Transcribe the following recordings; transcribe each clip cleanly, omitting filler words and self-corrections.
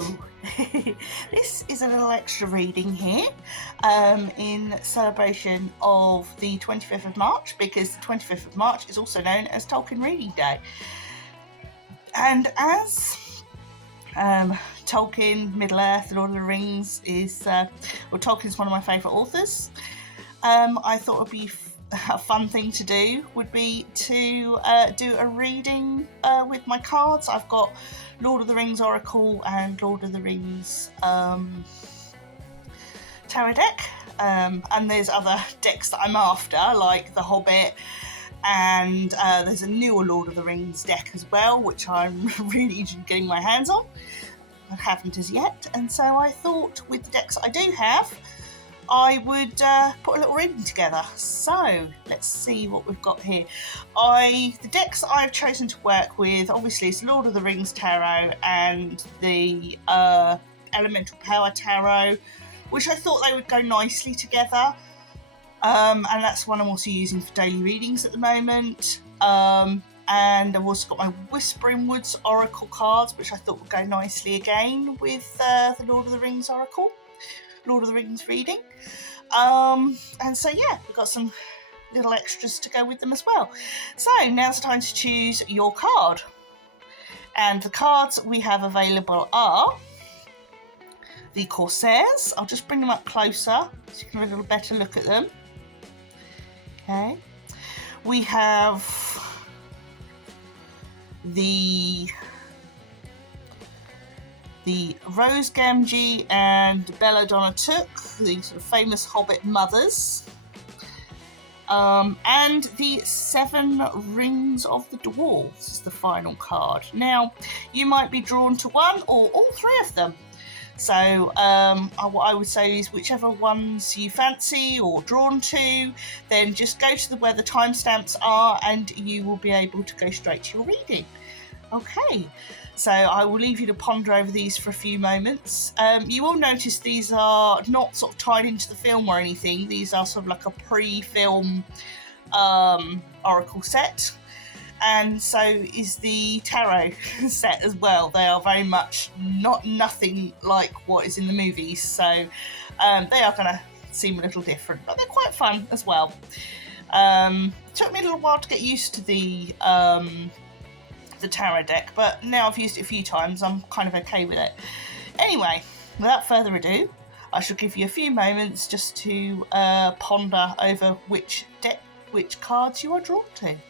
Hello! This is a little extra reading here in celebration of the 25th of March, because the 25th of March is also known as Tolkien Reading Day. And as Tolkien, Middle-earth, Lord of the Rings is, Tolkien's one of my favourite authors, I thought it would be a fun thing to do would be to do a reading with my cards. I've got Lord of the Rings Oracle and Lord of the Rings Tarot deck, and there's other decks that I'm after, like the Hobbit, and there's a newer Lord of the Rings deck as well, which I'm really interested in getting my hands on. I haven't as yet, and so I thought with the decks I do have, I would put a little reading together. So let's see what we've got here. The decks I've chosen to work with, obviously, is Lord of the Rings Tarot and the Elemental Power Tarot, which I thought they would go nicely together. And that's one I'm also using for daily readings at the moment. And I've also got my Whispering Woods Oracle cards, which I thought would go nicely again with the Lord of the Rings Oracle. Lord of the Rings reading. And so yeah, we've got some little extras to go with them as well. So now's the time to choose your card. And the cards we have available are the Corsairs. I'll just bring them up closer so you can have a little better look at them. Okay. We have the Rose Gamgee and Belladonna Took, the sort of famous Hobbit mothers, and the Seven Rings of the Dwarves is the final card. Now, you might be drawn to one or all three of them. So what I would say is whichever ones you fancy or drawn to, then just go to where the timestamps are and you will be able to go straight to your reading. Okay. So I will leave you to ponder over these for a few moments. You will notice these are not sort of tied into the film or anything. These are sort of like a pre-film Oracle set. And so is the tarot set as well. They are very much nothing like what is in the movies. So they are going to seem a little different, but they're quite fun as well. Took me a little while to get used to the tarot deck, but now I've used it a few times, I'm kind of okay with it. Anyway, without further ado, I shall give you a few moments just to ponder over which cards you are drawn to, and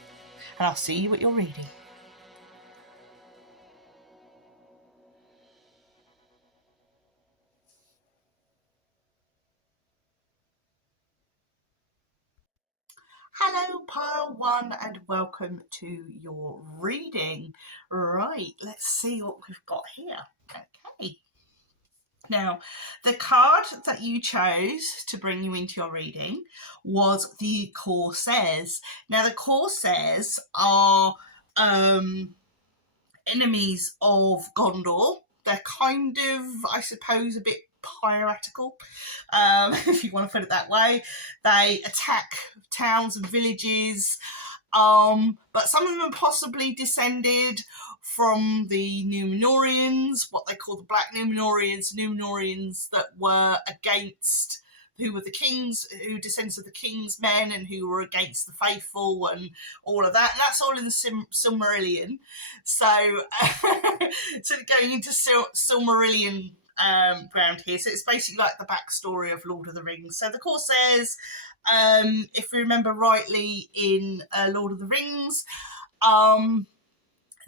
I'll see you at your reading. Hello, Pile 1, and welcome to your reading. Right, let's see what we've got here. Okay. Now, the card that you chose to bring you into your reading was the Corsairs. Now, the Corsairs are enemies of Gondor. They're kind of, I suppose, a bit piratical, if you want to put it that way. They attack towns and villages, but some of them are possibly descended from the Númenóreans, what they call the Black Númenóreans that were against, who were the kings, who descended of the king's men and who were against the faithful and all of that. And that's all in the Silmarillion. So, sort of going into Silmarillion ground here. So it's basically like the backstory of Lord of the Rings. So the Corsairs, if you remember rightly in Lord of the Rings,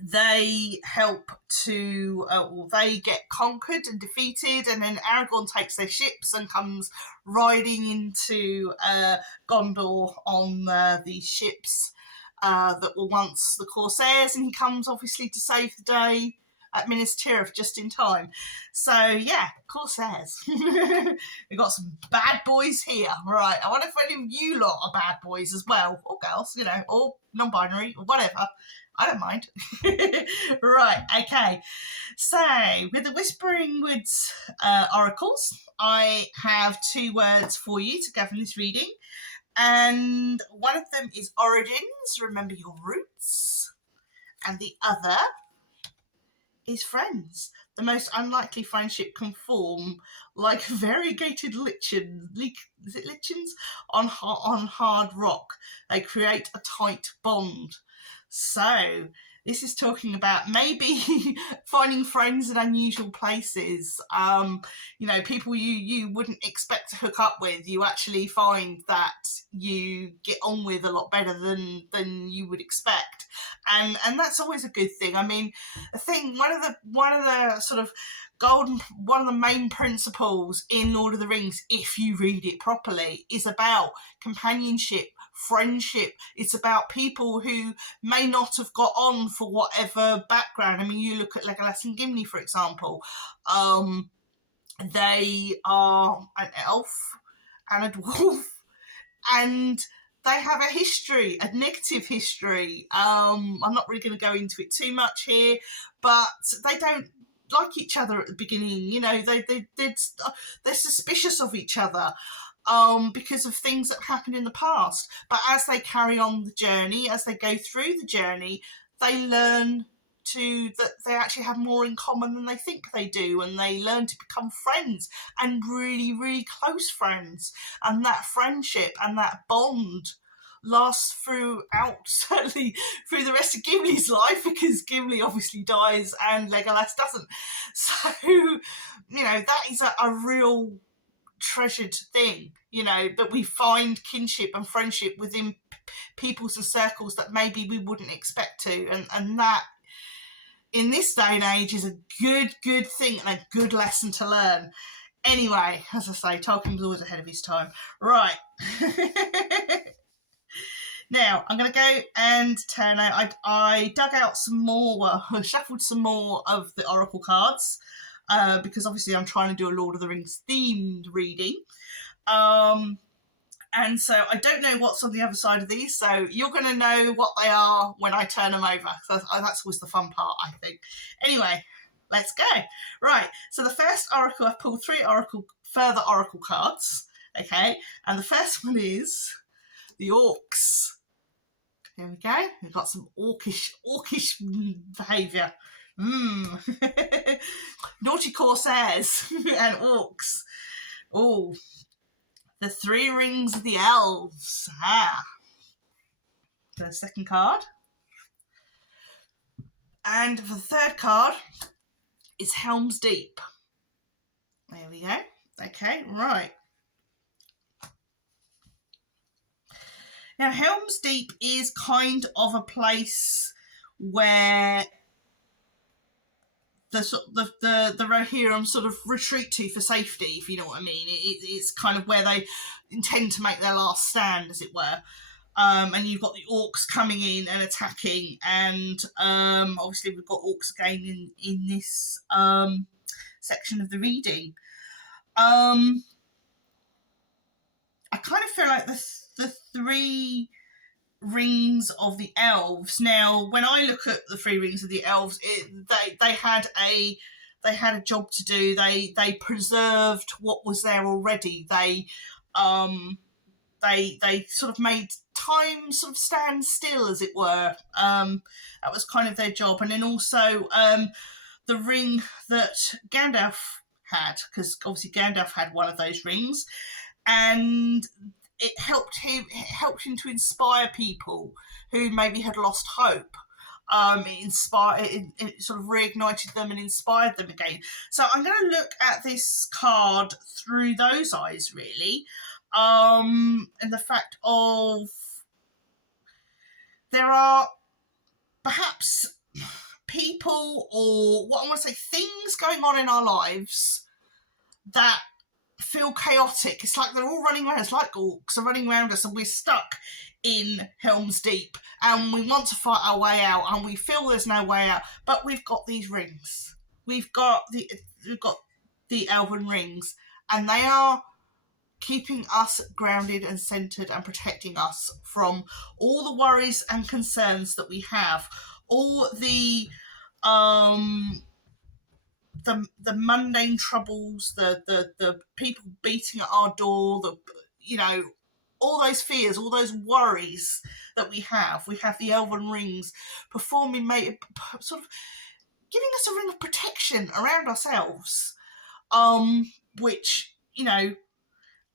they help to, they get conquered and defeated, and then Aragorn takes their ships and comes riding into Gondor on these ships that were once the Corsairs, and he comes obviously to save the day at Minas Tirith just in time. So yeah, Corsairs. We've got some bad boys here. Right, I wonder if any of you lot are bad boys as well, or girls, you know, or non-binary, or whatever. I don't mind. Right, okay. So, with the Whispering Woods oracles, I have 2 words for you to govern this reading. And one of them is origins, remember your roots. And the other is friends. The most unlikely friendship can form like variegated is it lichens on hard rock. They create a tight bond. So this is talking about maybe finding friends in unusual places. People you wouldn't expect to hook up with. You actually find that you get on with a lot better than you would expect, and that's always a good thing. I mean, I think one of the sort of one of the main principles in Lord of the Rings, if you read it properly, is about companionship, friendship. It's about people who may not have got on for whatever background. I mean, you look at Legolas and Gimli, for example. They are an elf and a dwarf, and they have a history, a negative history. I'm not really going to go into it too much here, but they don't like each other at the beginning. They're suspicious of each other because of things that happened in the past. But as they carry on the journey, as they go through the journey, they learn that they actually have more in common than they think they do, and they learn to become friends, and really, really close friends. And that friendship and that bond lasts throughout, certainly through the rest of Gimli's life, because Gimli obviously dies and Legolas doesn't. So, that is a real treasured thing, that we find kinship and friendship within peoples and circles that maybe we wouldn't expect to, and that in this day and age is a good thing and a good lesson to learn. Anyway, as I say, Tolkien was always ahead of his time. Right. Now, I'm going to go and turn out, I dug out some more, shuffled some more of the Oracle cards, because obviously I'm trying to do a Lord of the Rings themed reading. And so I don't know what's on the other side of these, so you're going to know what they are when I turn them over. So that's always the fun part, I think. Anyway, let's go. Right, so the first Oracle, I've pulled 3 further Oracle cards, okay? And the first one is the Orcs. There we go. We've got some orcish behaviour. Naughty Corsairs and Orcs. Oh, the 3 rings of the elves. The second card. And for the third card is Helm's Deep. There we go. Okay, right. Now, Helm's Deep is kind of a place where the Rohirrim sort of retreat to for safety, if you know what I mean. It's kind of where they intend to make their last stand, as it were. And you've got the orcs coming in and attacking, and obviously we've got orcs again in this section of the reading. I kind of feel like the 3 rings of the elves. Now, when I look at the 3 rings of the elves, they had a job to do. They preserved what was there already. They sort of made time sort of stand still, as it were. That was kind of their job. And then also the ring that Gandalf had, because obviously Gandalf had one of those rings, and it helped him to inspire people who maybe had lost hope. It sort of reignited them and inspired them again. So I'm going to look at this card through those eyes, really, and the fact of there are perhaps people, or what I want to say, things going on in our lives that feel chaotic. It's like they're all running around. It's like orcs are running around us, and we're stuck in Helm's Deep, and we want to fight our way out, and we feel there's no way out. But we've got these rings. We've got the elven rings, and they are keeping us grounded and centered and protecting us from all the worries and concerns that we have, all the mundane troubles, the people beating at our door, all those fears, all those worries that we have. We have the elven rings performing, sort of giving us a ring of protection around ourselves, which, you know,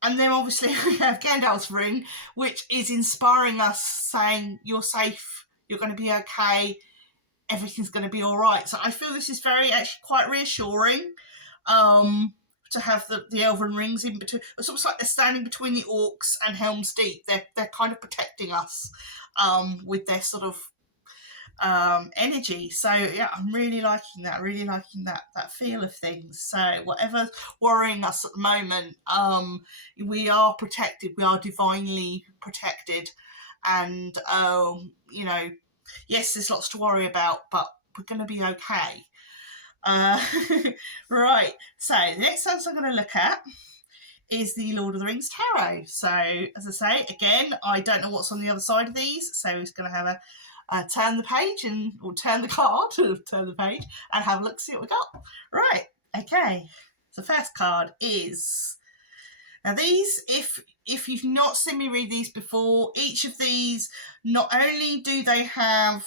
and then obviously we have Gandalf's ring, which is inspiring us, saying, you're safe, you're going to be okay, everything's going to be all right. So I feel this is actually quite reassuring, to have the elven rings in between. It's almost like they're standing between the orcs and Helm's Deep. They're kind of protecting us, with their sort of energy. So yeah, I'm really liking that feel of things. So whatever's worrying us at the moment, we are protected, we are divinely protected, and you know, yes, there's lots to worry about, but we're going to be okay. Right, so the next one I'm going to look at is the Lord of the Rings Tarot. So as I say, again, I don't know what's on the other side of these, so we're just going to have a turn the page or turn the card, turn the page, and have a look, see what we got. Right, okay. So the first card is, now these, if you've not seen me read these before, each of these, not only do they have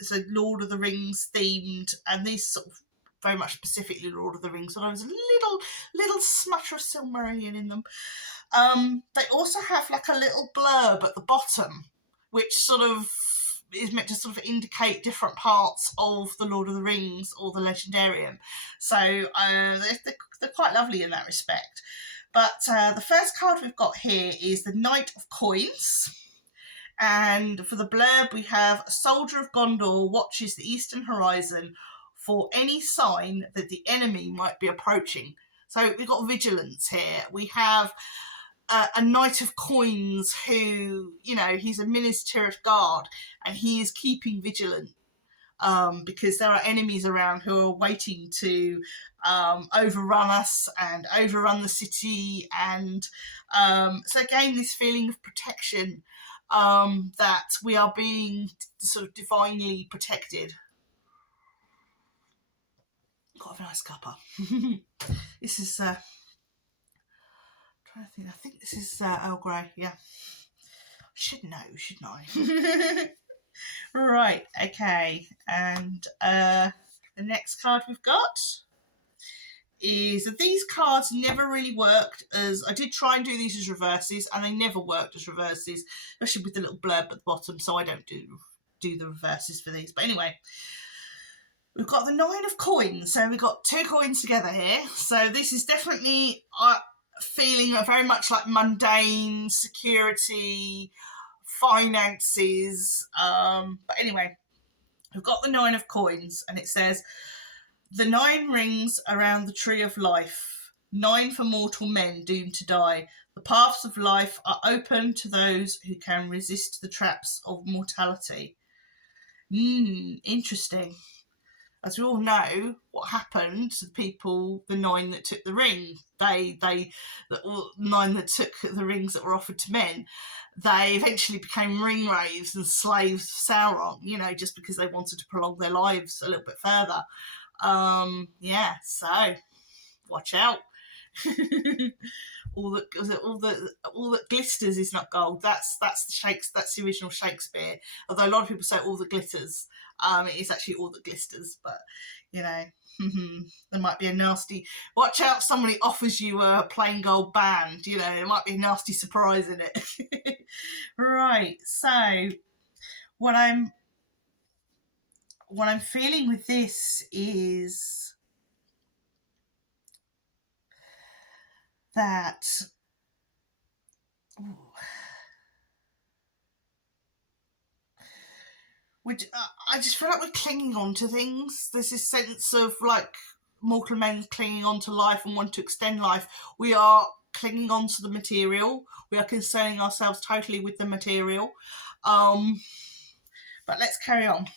so Lord of the Rings themed, and these sort of very much specifically Lord of the Rings, although there's a little smutter of Silmarillion in them. They also have like a little blurb at the bottom, which sort of is meant to sort of indicate different parts of the Lord of the Rings or the Legendarium. So they're quite lovely in that respect. But the first card we've got here is the Knight of Coins. And for the blurb, we have, a soldier of Gondor watches the eastern horizon for any sign that the enemy might be approaching. So we've got vigilance here. We have a Knight of Coins who, you know, he's a Minister of Guard, and he is keeping vigilant because there are enemies around who are waiting to overrun us and overrun the city. And so again, this feeling of protection, that we are being sort of divinely protected. Got a nice cuppa. This is trying to think. I think this is Earl Grey. Yeah, should know, shouldn't I? Right. Okay. And the next card we've got is that these cards never really worked as, I did try and do these as reverses, and they never worked as reverses, especially with the little blurb at the bottom, so I don't do the reverses for these. But anyway, we've got the Nine of Coins, so we've got two coins together here. So this is definitely feeling very much like mundane, security, finances. But anyway, we've got the Nine of Coins, and it says, the 9 rings around the tree of life, 9 for mortal men doomed to die. The paths of life are open to those who can resist the traps of mortality. Interesting. As we all know, what happened to the people, the 9 that took the ring, the 9 that took the rings that were offered to men, they eventually became ring wraiths and slaves of Sauron, you know, just because they wanted to prolong their lives a little bit further. Yeah, so watch out. all that glisters is not gold. That's the original Shakespeare. Although a lot of people say all that glitters, it is actually all that glisters. But you know, there might be a nasty. Watch out! Somebody offers you a plain gold band. You know, there might be a nasty surprise in it. Right. So what I'm feeling with this is that I just feel like we're clinging on to things. There's this sense of like mortal men clinging on to life and want to extend life. We are clinging on to the material. We are concerning ourselves totally with the material. But let's carry on.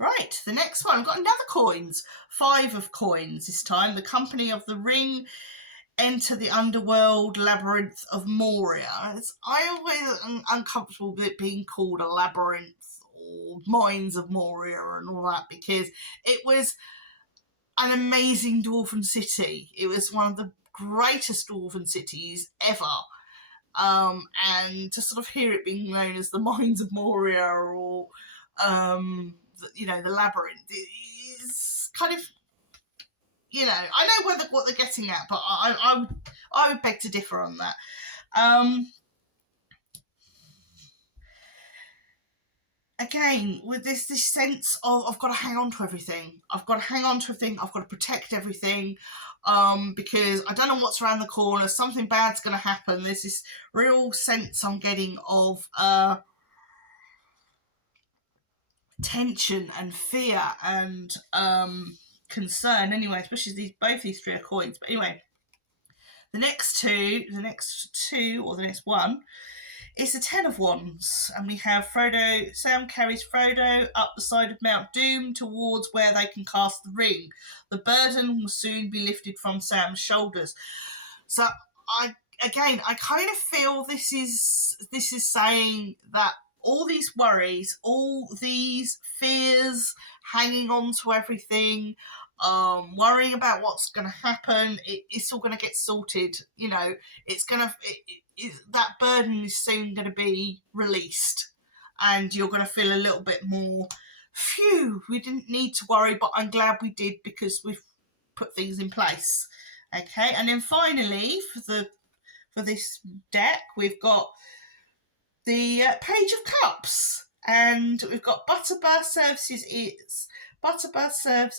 Right, the next one, we've got another coins. 5 of coins this time. The company of the ring enter the underworld labyrinth of Moria. I always am uncomfortable with it being called a labyrinth or mines of Moria and all that, because it was an amazing dwarven city. It was one of the greatest dwarven cities ever. And to sort of hear it being known as the mines of Moria or the labyrinth is kind of, I know what they're getting at, but I would beg to differ on that. Again, with this sense of I've got to hang on to everything. I've got to protect everything, because I don't know what's around the corner. Something bad's going to happen. There's this real sense I'm getting of tension and fear and concern. Anyway, especially both these 3 are coins. But anyway, the next one is the 10 of Wands, and we have Frodo. Sam carries Frodo up the side of Mount Doom towards where they can cast the ring. The burden will soon be lifted from Sam's shoulders. So I kind of feel this is saying that all these worries, all these fears, hanging on to everything, worrying about what's going to happen, it's all going to get sorted. That burden is soon going to be released, and you're going to feel a little bit more, phew, we didn't need to worry, but I'm glad we did because we've put things in place. Okay, and then finally for this deck, we've got the Page of Cups, and we've got Butterbur serves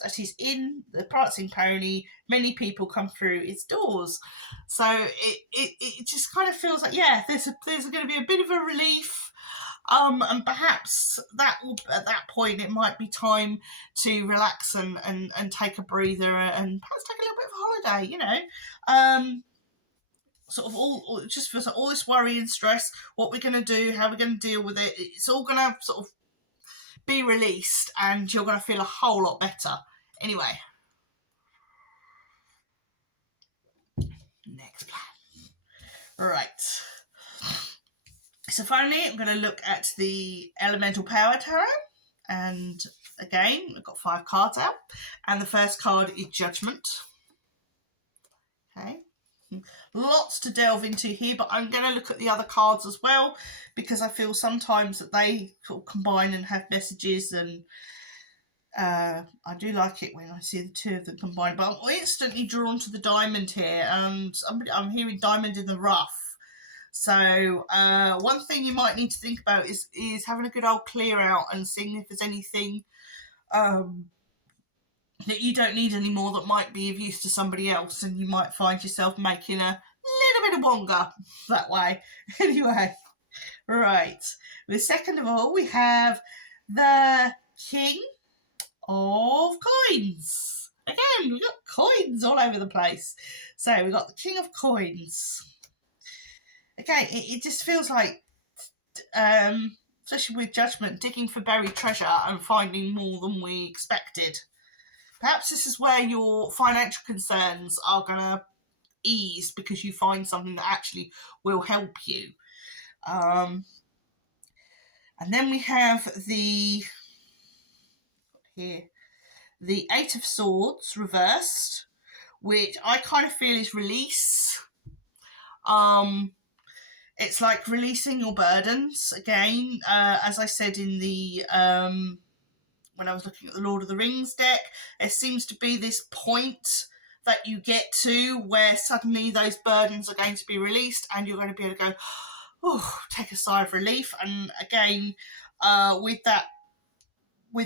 as his inn, the prancing pony. Many people come through its doors. So it just kind of feels like, there's going to be a bit of a relief. And perhaps at that point it might be time to relax and take a breather and perhaps take a little bit of a holiday, sort of all just for all this worry and stress, what we're going to do, how we're going to deal with it. It's all going to sort of be released, and you're going to feel a whole lot better. Anyway, next plan. Right. So finally, I'm going to look at the Elemental Power Tarot, and again, I've got 5 cards out, and the first card is Judgment. Okay. Lots to delve into here, but I'm going to look at the other cards as well, because I feel sometimes that they sort of combine and have messages, and I do like it when I see the 2 of them combined. But I'm instantly drawn to the diamond here, and I'm hearing diamond in the rough. So one thing you might need to think about is having a good old clear out and seeing if there's anything that you don't need anymore that might be of use to somebody else, and you might find yourself making a little bit of wonga that way. Anyway, right. The second of all, we have the King of Coins. Again, we've got coins all over the place. So we've got the King of Coins. Again, it just feels like, especially with Judgment, digging for buried treasure and finding more than we expected. Perhaps this is where your financial concerns are going to ease because you find something that actually will help you. And then we have the 8 of Swords reversed, which I kind of feel is release. It's like releasing your burdens again. As I said in the when I was looking at the Lord of the Rings deck, there seems to be this point that you get to where suddenly those burdens are going to be released, and you're going to be able to go, oh, take a sigh of relief. And again, with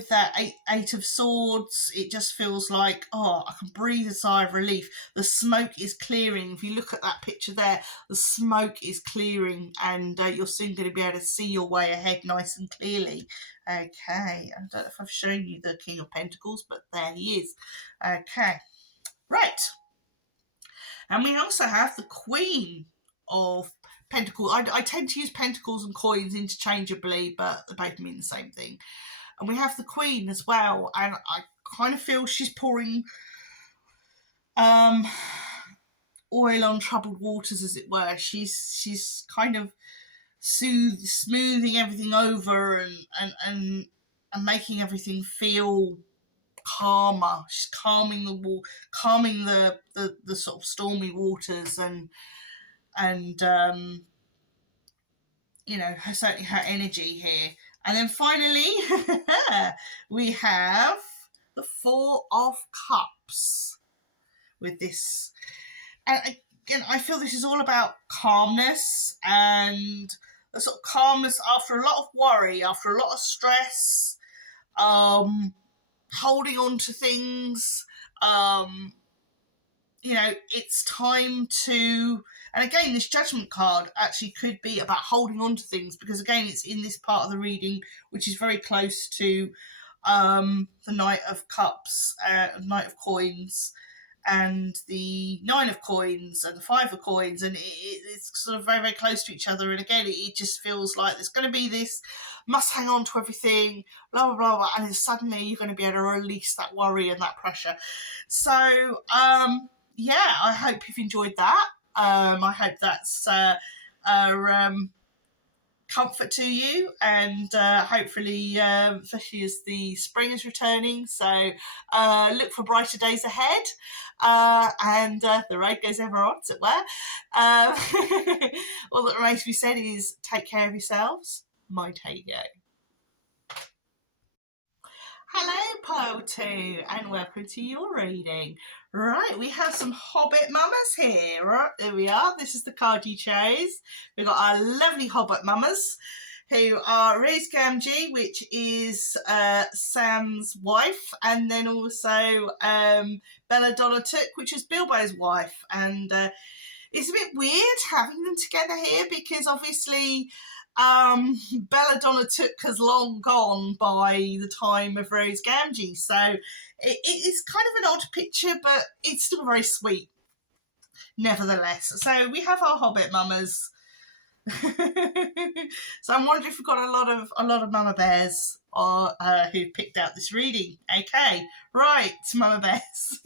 that 8 of Swords, it just feels like, oh, I can breathe a sigh of relief. The smoke is clearing. If you look at that picture there, the smoke is clearing, and you're soon going to be able to see your way ahead nice and clearly. Okay, I don't know if I've shown you the King of Pentacles, but there he is. Okay, right. And we also have the Queen of Pentacles. I tend to use pentacles and coins interchangeably, but they both mean the same thing. And we have the Queen as well, and I kind of feel she's pouring oil on troubled waters, as it were. She's kind of smoothing everything over and making everything feel calmer. She's calming the sort of stormy waters, and certainly her energy here. And then finally, we have the Four of Cups with this. And again, I feel this is all about calmness and a sort of calmness after a lot of worry, after a lot of stress, holding on to things. It's time to, and again, this judgment card actually could be about holding on to things, because again, it's in this part of the reading, which is very close to the Knight of Cups, Knight of Coins, and the Nine of Coins and the Five of Coins, and it's sort of very, very close to each other. And again, it just feels like there's going to be this must hang on to everything, blah, blah, blah, blah, and then suddenly you're going to be able to release that worry and that pressure. So, I hope you've enjoyed that. I hope that's comfort to you, and hopefully, especially as the spring is returning. So look for brighter days ahead, and the road goes ever on, as it were. All that remains to be said is take care of yourselves. My Tego. Hello, Po2, and welcome to your reading. Right, we have some Hobbit mamas here. Right, there we are. This is the card you chose. We've got our lovely Hobbit mamas, who are Rose Gamgee, which is Sam's wife, and then also Bella Donnatuk, which is Bilbo's wife. And it's a bit weird having them together here, because obviously Bella Donnatuk has long gone by the time of Rose Gamgee, so it is kind of an odd picture, but it's still very sweet nevertheless. So we have our Hobbit mamas. So I'm wondering if we've got a lot of mama bears who picked out this reading. Okay, right, mama bears.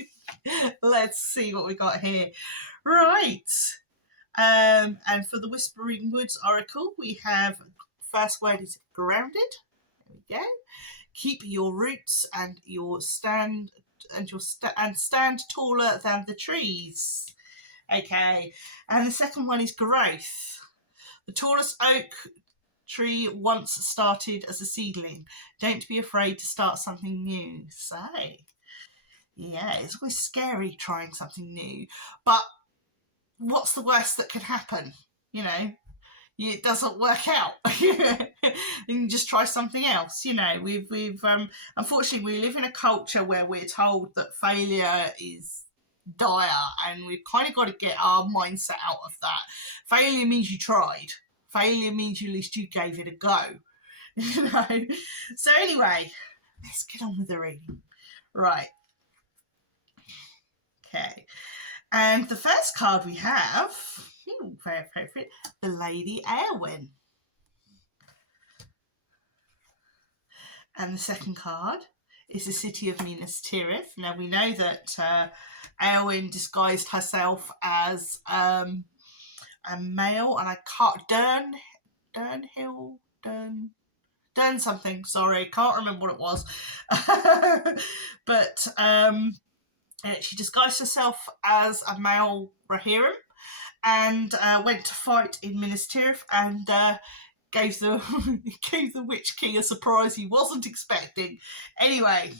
Let's see what we got here. Right. And for the Whispering Woods Oracle, we have, first word is grounded. There we go. Keep your roots and stand taller than the trees. Okay. And the second one is growth. The tallest oak tree once started as a seedling. Don't be afraid to start something new. So, yeah, it's always scary trying something new, but what's the worst that could happen? It doesn't work out. You just try something else. We've unfortunately, we live in a culture where we're told that failure is dire, and we've kind of got to get our mindset out of that. Failure means you tried. Failure means at least you gave it a go. So anyway, let's get on with the reading. Right. Okay. And the first card we have, very appropriate, the Lady Éowyn. And the second card is the City of Minas Tirith. Now we know that Éowyn disguised herself as a male, and I can't, Dern something, sorry, can't remember what it was. But she disguised herself as a male Rohirrim and went to fight in Minas Tirith, and gave the Witch King a surprise he wasn't expecting. Anyway,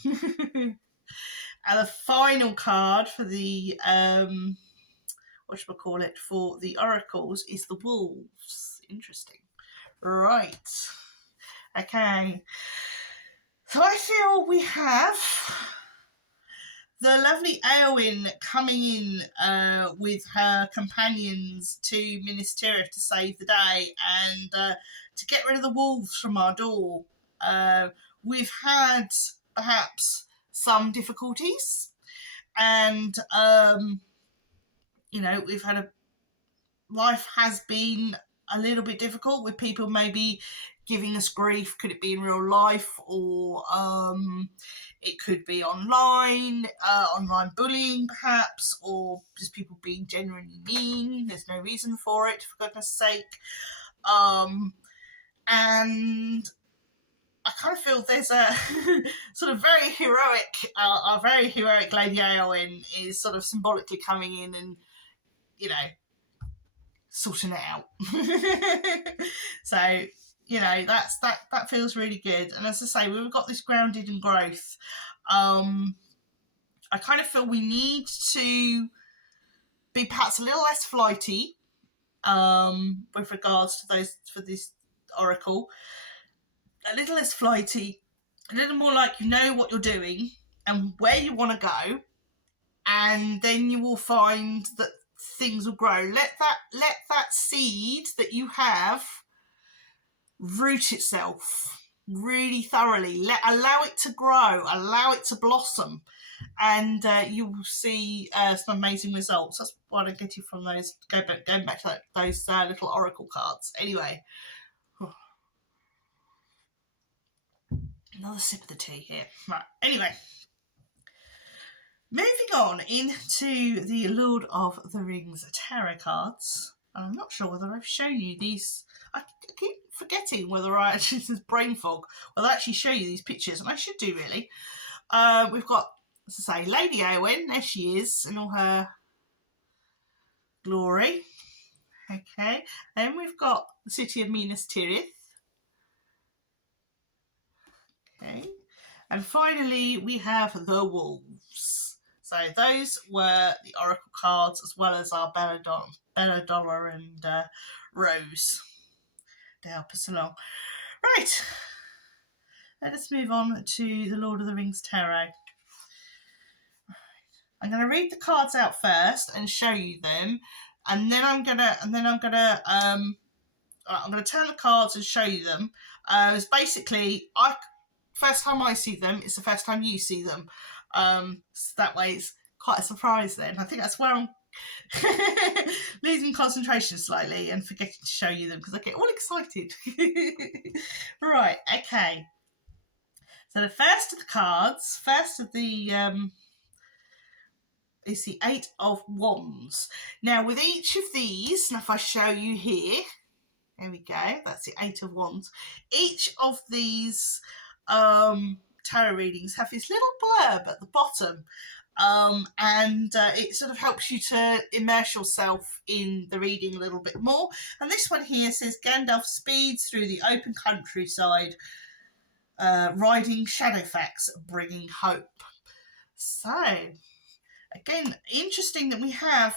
and the final card for the for the oracles is the wolves. Interesting. Right. Okay. So I feel we have the lovely Éowyn coming in with her companions to Minas Tirith to save the day and to get rid of the wolves from our door. We've had perhaps some difficulties, and we've had life has been a little bit difficult with people maybe giving us grief. Could it be in real life, or it could be online bullying perhaps, or just people being genuinely mean. There's no reason for it, for goodness sake. And I kind of feel there's a sort of very heroic, our very heroic Lady Éowyn is sort of symbolically coming in and, sorting it out. So you know, that feels really good. And as I say, we've got this grounded in growth. I kind of feel we need to be perhaps a little less flighty with regards to those for this oracle. A little less flighty, a little more like you know what you're doing and where you want to go, and then you will find that things will grow. Let that seed that you have root itself really thoroughly. Allow it to grow, allow it to blossom, and you will see some amazing results. That's what I get you from those. Going back to those little oracle cards. Anyway, another sip of the tea here. Right. Anyway, moving on into the Lord of the Rings tarot cards. I'm not sure whether I've shown you these. I keep forgetting whether I actually, this is brain fog, whether I actually show you these pictures, and I should do really. We've got, as I say, Lady Eowyn. There she is in all her glory. Okay. Then we've got the city of Minas Tirith. Okay. And finally, we have the wolves. So those were the oracle cards, as well as our Belladonna and Rose to help us along. Right. Let us move on to the Lord of the Rings tarot. I'm going to read the cards out first and show you them, and then I'm going to turn the cards and show you them. It's basically first time I see them, it's the first time you see them. So that way it's quite a surprise then. I think that's where I'm losing concentration slightly and forgetting to show you them because I get all excited. Right, okay. So the first of the cards, is the Eight of Wands. Now with each of these, and if I show you here, there we go, that's the Eight of Wands. Each of these tarot readings have this little blurb at the bottom, and it sort of helps you to immerse yourself in the reading a little bit more. And this one here says Gandalf speeds through the open countryside, riding Shadowfax, bringing hope. So again, interesting that we have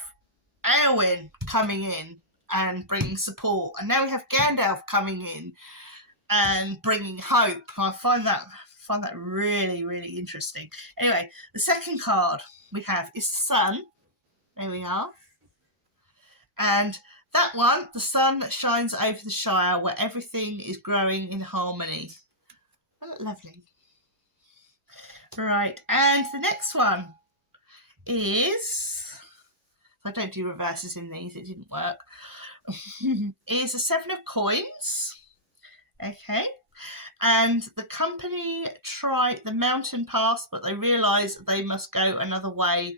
Eowyn coming in and bringing support, and now we have Gandalf coming in and bringing hope. I find that really, really interesting. Anyway, the second card we have is the Sun. There we are. And that one, the sun that shines over the Shire, where everything is growing in harmony. Oh, lovely. Right, and the next one is, I don't do reverses in these, it didn't work, is the Seven of Coins. Okay. And the company try the mountain pass, but they realise they must go another way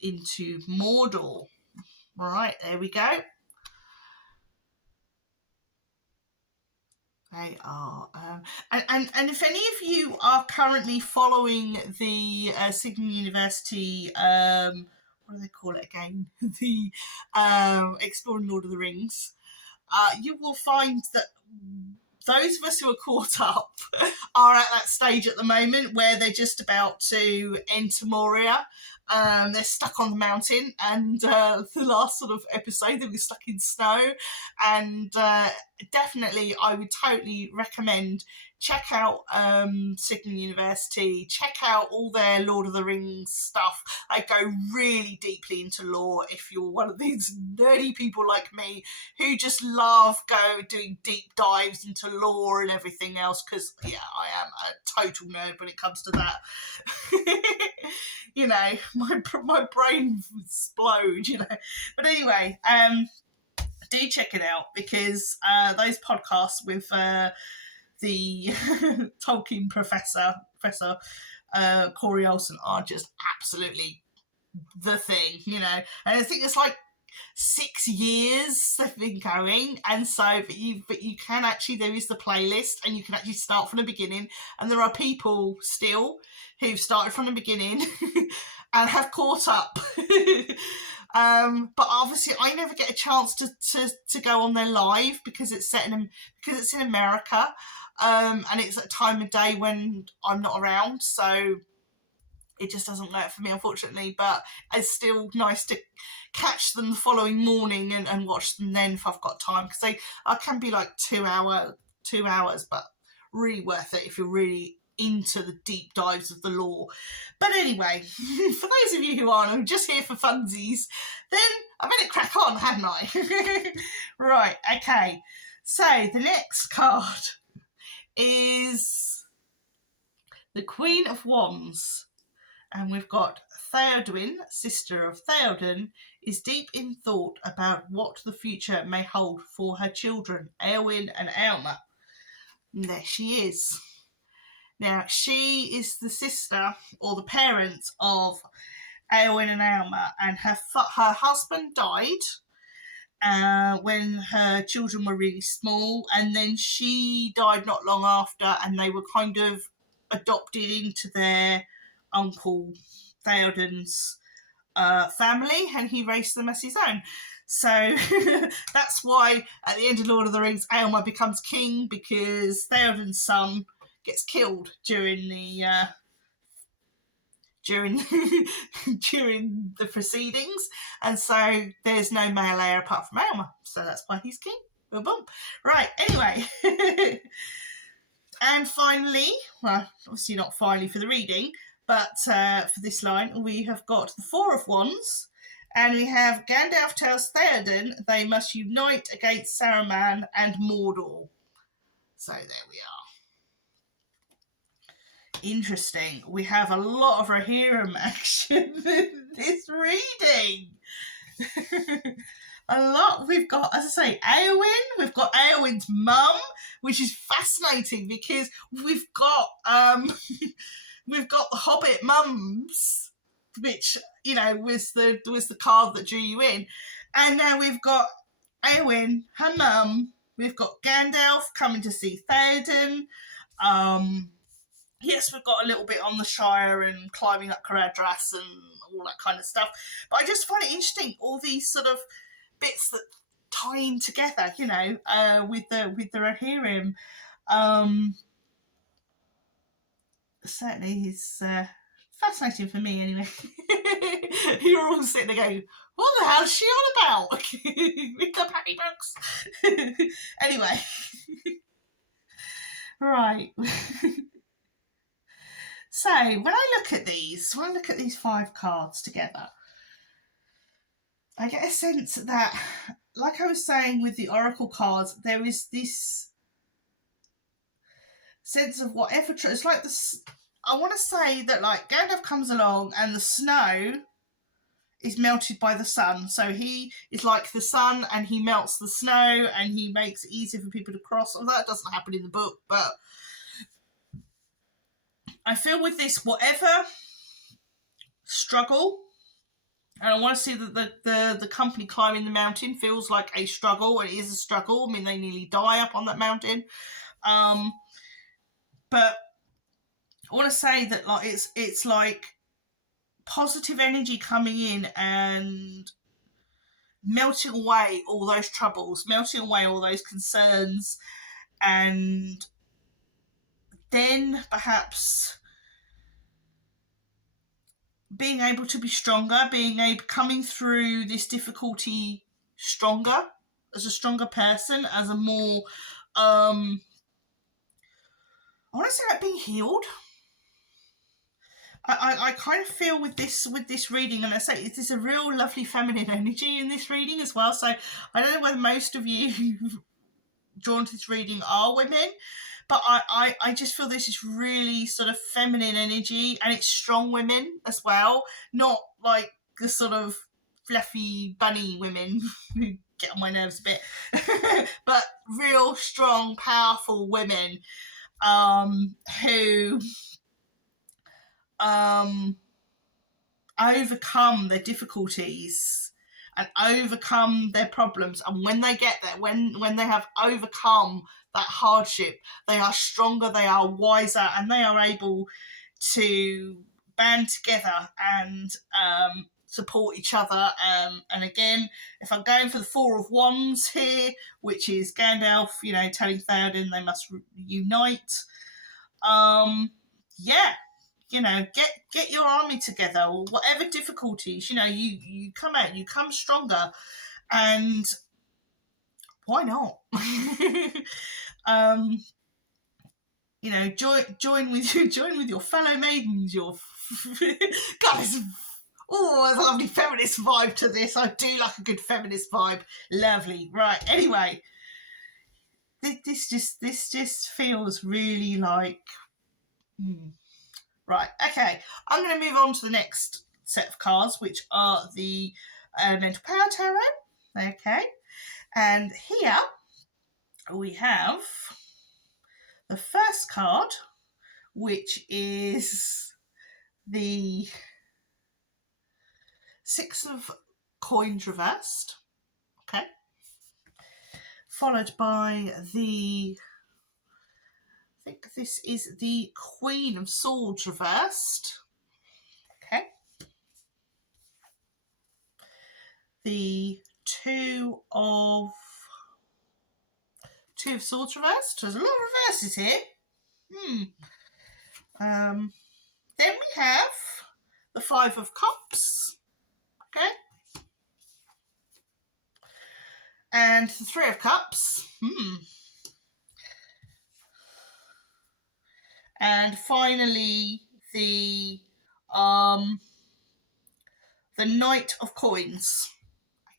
into Mordor. All right, there we go. They are, and if any of you are currently following the Sydney University, what do they call it again? The Exploring Lord of the Rings, you will find that those of us who are caught up are at that stage at the moment where they're just about to enter Moria. They're stuck on the mountain, and the last sort of episode they were stuck in snow. And definitely, I would totally recommend check out Sydney University. Check out all their Lord of the Rings stuff. I go really deeply into lore. If you're one of these nerdy people like me who just love doing deep dives into lore and everything else, because yeah, I am a total nerd when it comes to that. You know, my brain explode, you know. But anyway, do check it out, because those podcasts with the Tolkien professor Corey Olsen are just absolutely the thing, you know. And I think it's like 6 years they've been going, and so but you can actually, there is the playlist, and you can actually start from the beginning, and there are people still who've started from the beginning and have caught up. But obviously I never get a chance to go on there live because it's in America, and it's at a time of day when I'm not around, so it just doesn't work for me, unfortunately. But it's still nice to catch them the following morning and watch them then if I've got time, because I can be like 2 hours, but really worth it if you're really into the deep dives of the lore. But anyway, for those of you who aren't, I'm just here for funsies, then I better crack on, hadn't I? Right, okay. So the next card is the Queen of Wands. And we've got Theodwyn, sister of Theoden, is deep in thought about what the future may hold for her children, Éowyn and Aylmer. And there she is. Now, she is the sister or the parent of Éowyn and Aylmer, and her husband died when her children were really small, and then she died not long after, and they were kind of adopted into their uncle Theoden's family, and he raised them as his own. So that's why at the end of Lord of the Rings, Aylmer becomes king, because Theoden's son gets killed during the during the proceedings, and so there's no male heir apart from Aylmer, so that's why he's king. Boom, boom. Right, anyway. And finally, well, obviously not finally for the reading, but for this line, we have got the Four of Wands, and we have Gandalf tells Theoden they must unite against Saruman and Mordor. So there we are. Interesting. We have a lot of Rohirrim action in this reading. A lot. We've got, as I say, Éowyn. We've got Éowyn's mum, which is fascinating because we've got we've got the Hobbit mums, which, you know, was the card that drew you in, and now we've got Éowyn, her mum. We've got Gandalf coming to see Theoden. Yes, we've got a little bit on the Shire and climbing up Caradhras and all that kind of stuff. But I just find it interesting, all these sort of bits that tie in together, you know, with the Rohirrim. Certainly is fascinating for me, anyway. You're all sitting there going, what the hell is she on about? With the Patty books. Anyway. Right. So, when I look at these 5 cards together, I get a sense that, like I was saying with the Oracle cards, there is this sense of whatever. It's like this. I want to say that, like, Gandalf comes along and the snow is melted by the sun. So he is like the sun, and he melts the snow, and he makes it easier for people to cross. Well, that doesn't happen in the book, but I feel with this, whatever struggle, and I want to see that the company climbing the mountain feels like a struggle, and it is a struggle. I mean, they nearly die up on that mountain. But I want to say that, like, it's like positive energy coming in and melting away all those troubles, melting away all those concerns, and then perhaps being able to be stronger, coming through this difficulty stronger, as a stronger person, as a more, I want to say, like, being healed. I kind of feel with this reading, and I say there's a real lovely feminine energy in this reading as well. So I don't know whether most of you who've drawn to this reading are women, but I just feel this is really sort of feminine energy, and it's strong women as well, not like the sort of fluffy bunny women who get on my nerves a bit, but real strong, powerful women who overcome their difficulties and overcome their problems, and when they get there, when they have overcome that hardship, they are stronger, they are wiser, and they are able to band together and support each other. And again, if I'm going for the Four of Wands here, which is Gandalf, telling Theoden they must unite. Yeah, get your army together, or whatever difficulties, you come out, you come stronger, and why not? Join with your fellow maidens, guys. Oh, there's a lovely feminist vibe to this. I do like a good feminist vibe. Lovely. Right. Anyway, this just feels really like. Right. Okay. I'm going to move on to the next set of cards, which are the Mental Power Tarot. Okay. And here we have the first card, which is the Six of Coins reversed. Okay. Followed by I think this is the Queen of Swords reversed. Okay. The Two of Swords reversed. There's a lot of reverses here. Then we have the Five of Cups. Okay. And the Three of Cups. And finally the Knight of Coins.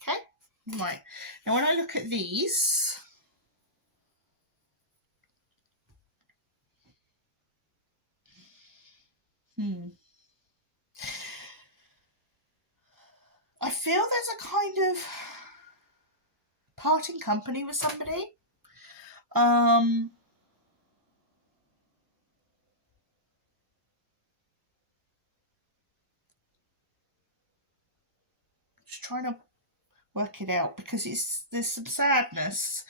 Okay. Right. Now when I look at these, I feel there's a kind of parting company with somebody. Just trying to work it out, because there's some sadness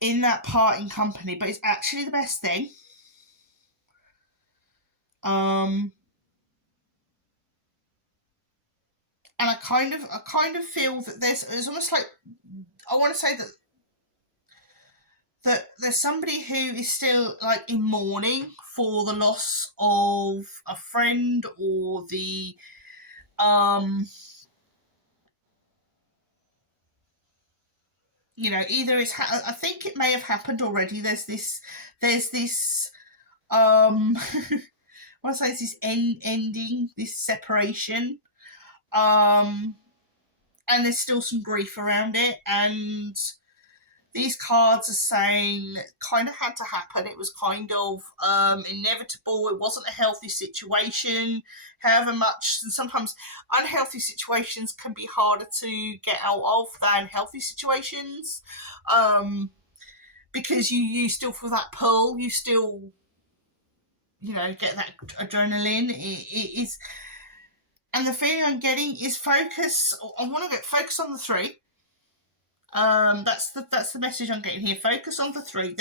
in that parting company, but it's actually the best thing. And I kind of feel that there's almost like, I want to say that there's somebody who is still like in mourning for the loss of a friend, or the either it's I think it may have happened already. There's this I want to say this ending, this separation, and there's still some grief around it, and these cards are saying it kind of had to happen. It was kind of inevitable. It wasn't a healthy situation. However much, and sometimes unhealthy situations can be harder to get out of than healthy situations, because you still feel that pull. You still, get that adrenaline. It is, and the feeling I'm getting is focus. I want to get focus on the three. That's the message I'm getting here. Focus on the three.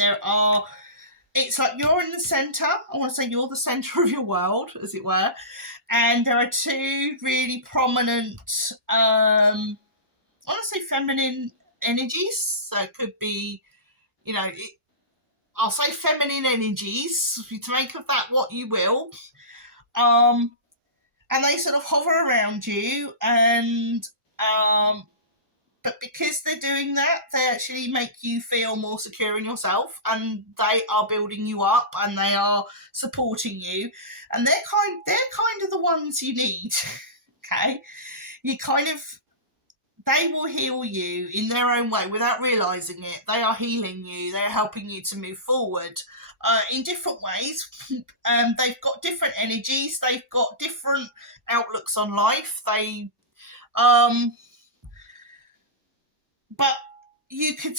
It's like you're in the center. I want to say you're the center of your world, as it were. And there are two really prominent, I want to say feminine energies. So it could be, I'll say feminine energies, to make of that what you will. And they sort of hover around you, and but because they're doing that, they actually make you feel more secure in yourself, and they are building you up, and they are supporting you, and they're kind of the ones you need. Okay, they will heal you in their own way without realizing it. They are healing you. They're helping you to move forward in different ways. They've got different energies. They've got different outlooks on life. But you could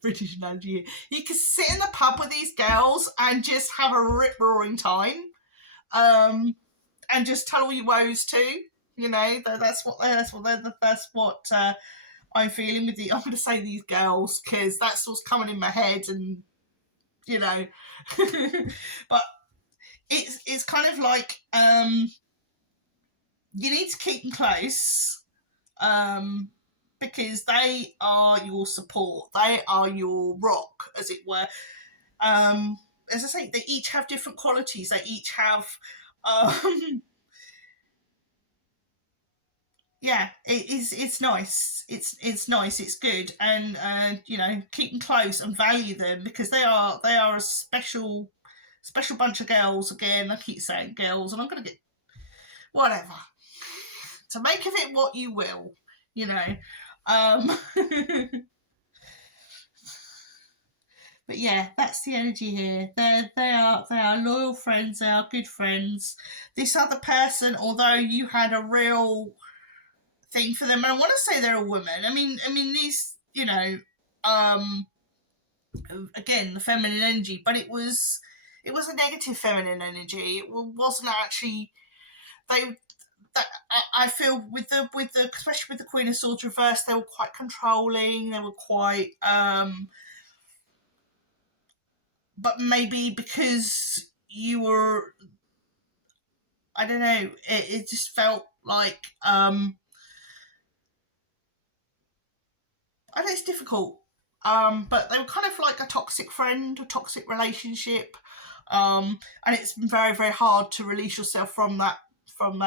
British analogy here. You could sit in the pub with these girls and just have a rip-roaring time, and just tell all your woes too. That's what I'm feeling with I'm going to say these girls, because that's what's coming in my head, and but it's kind of like you need to keep them close, because they are your support. They are your rock, as it were. As I say, they each have different qualities. They each have, yeah, it's nice. It's nice. It's good, and keep them close and value them, because they are a special bunch of girls. Again, I keep saying girls, and I'm gonna get whatever to make of it what you will, you know. Um, but yeah, that's the energy here. They are loyal friends. They are good friends. This other person, although you had a real thing for them, and I want to say they're a woman. I mean these, um, again, the feminine energy, but it was a negative feminine energy. It wasn't actually they. That, I feel with the especially with the Queen of Swords reversed, they were quite controlling. They were quite, but maybe because you were, I don't know. It just felt like, I know it's difficult. But they were kind of like a toxic friend, a toxic relationship, and it's very, very hard to release yourself from that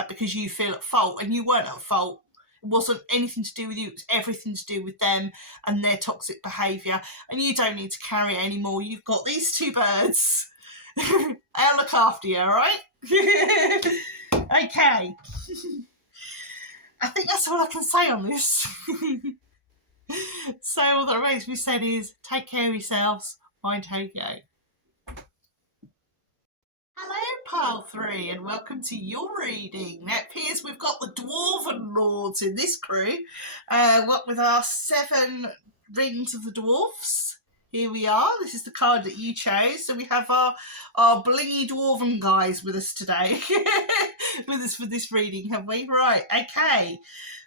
because you feel at fault, and you weren't at fault. It wasn't anything to do with you; it was everything to do with them and their toxic behaviour. And you don't need to carry it anymore. You've got these two birds. I'll look after you, all right? Okay. I think that's all I can say on this. So all that remains to be said is take care of yourselves. Mind how you go. Hello, Pile 3, and welcome to your reading. Now, it appears we've got the Dwarven Lords in this crew. What with our 7 Rings of the Dwarfs. Here we are. This is the card that you chose. So we have our blingy Dwarven guys with us today. With us for this reading, have we? Right, okay.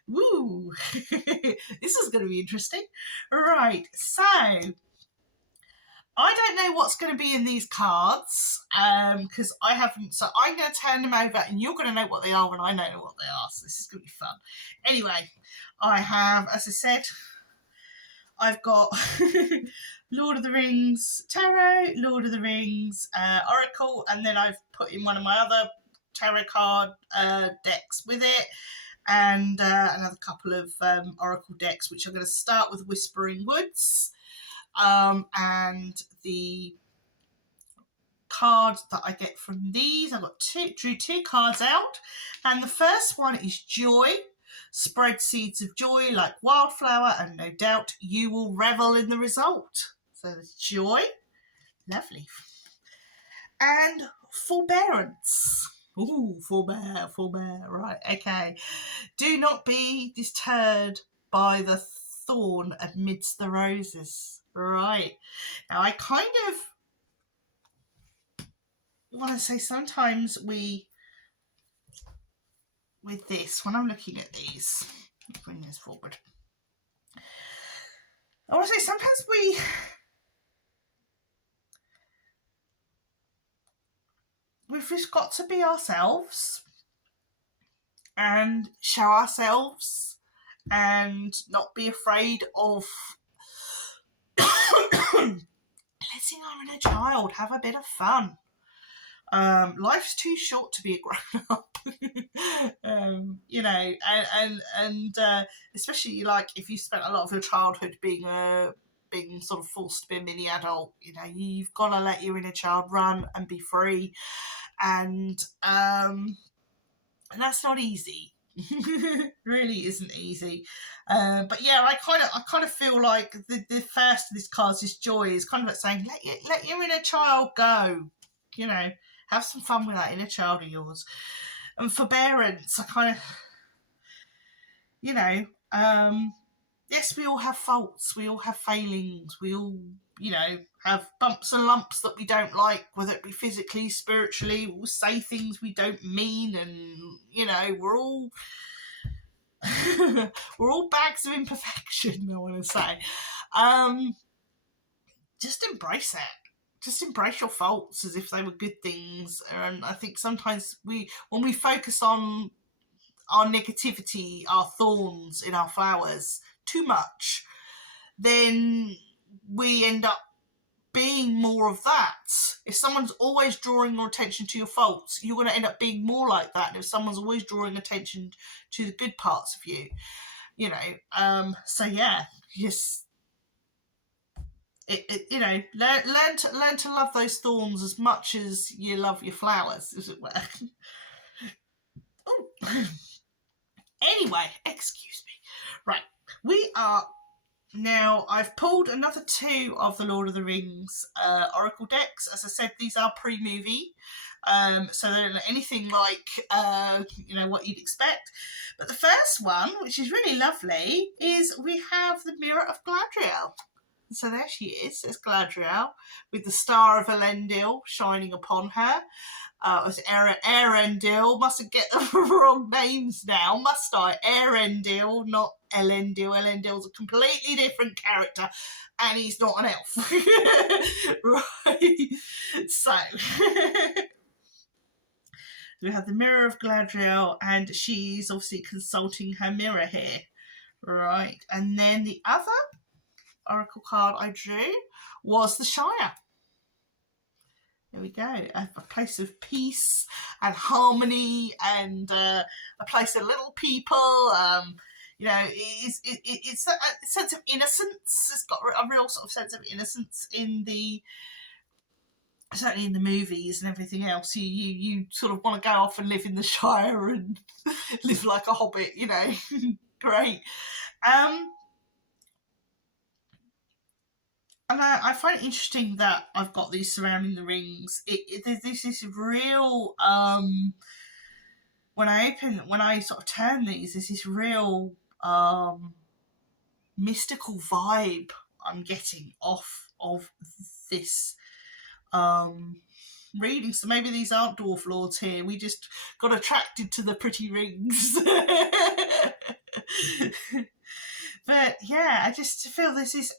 Woo! This is going to be interesting. Right, so I don't know what's going to be in these cards, because I haven't. So I'm going to turn them over, and you're going to know what they are when I know what they are. So this is going to be fun. Anyway, I have, as I said, I've got Lord of the Rings Tarot, Lord of the Rings Oracle, and then I've put in one of my other tarot card decks with it, and another couple of Oracle decks, which I'm going to start with Whispering Woods. And the card that I get from these, I drew 2 cards out, and the first one is Joy. Spread seeds of joy like wildflower, and no doubt you will revel in the result. So there's Joy, lovely, and Forbearance. Ooh, forbear, right, okay. Do not be deterred by the thorn amidst the roses. Right. Now, I kind of want to say sometimes with this, when I'm looking at these, let's bring this forward. I want to say sometimes we've just got to be ourselves and show ourselves and not be afraid of letting our inner child have a bit of fun. Life's too short to be a grown-up. And especially like if you spent a lot of your childhood being sort of forced to be a mini adult, you've got to let your inner child run and be free, and that's not easy. Really isn't easy. But yeah, I kind of feel like the first of this card, this Joy, is kind of like saying let your inner child go. Have some fun with that inner child of yours. And Forbearance, I kind of, yes, we all have faults, we all have failings, we all, have bumps and lumps that we don't like, whether it be physically, spiritually. We'll say things we don't mean, and, we're all we're all bags of imperfection, I want to say. Just embrace it. Just embrace your faults as if they were good things. And I think sometimes when we focus on our negativity, our thorns in our flowers too much, then we end up being more of that. If someone's always drawing your attention to your faults, you're going to end up being more like that. And if someone's always drawing attention to the good parts of you, you know, so yeah, just learn to love those thorns as much as you love your flowers, as it were. Oh. Anyway, excuse me. Right, we are now. I've pulled another 2 of the Lord of the Rings Oracle decks. As I said, these are pre-movie, so they're not anything like what you'd expect. But the first one, which is really lovely, is we have the Mirror of Galadriel. So there she is. There's Galadriel with the Star of Elendil shining upon her. It was Erendil. Mustn't get the wrong names now, must I? Erendil, not Elendil. Elendil's a completely different character, and he's not an elf. Right. So we have the Mirror of Galadriel, and she's obviously consulting her mirror here. Right. And then the other Oracle card I drew was the Shire. There we go. A place of peace and harmony, and a place of little people. It's a sense of innocence. It's got a real sort of sense of innocence certainly in the movies and everything else. You sort of want to go off and live in the Shire and live like a hobbit, you know. Great. And I find it interesting that I've got these surrounding the rings. There's this real when I sort of turn these, there's this real mystical vibe I'm getting off of this reading. So maybe these aren't dwarf lords here. We just got attracted to the pretty rings. But yeah, I just feel there's this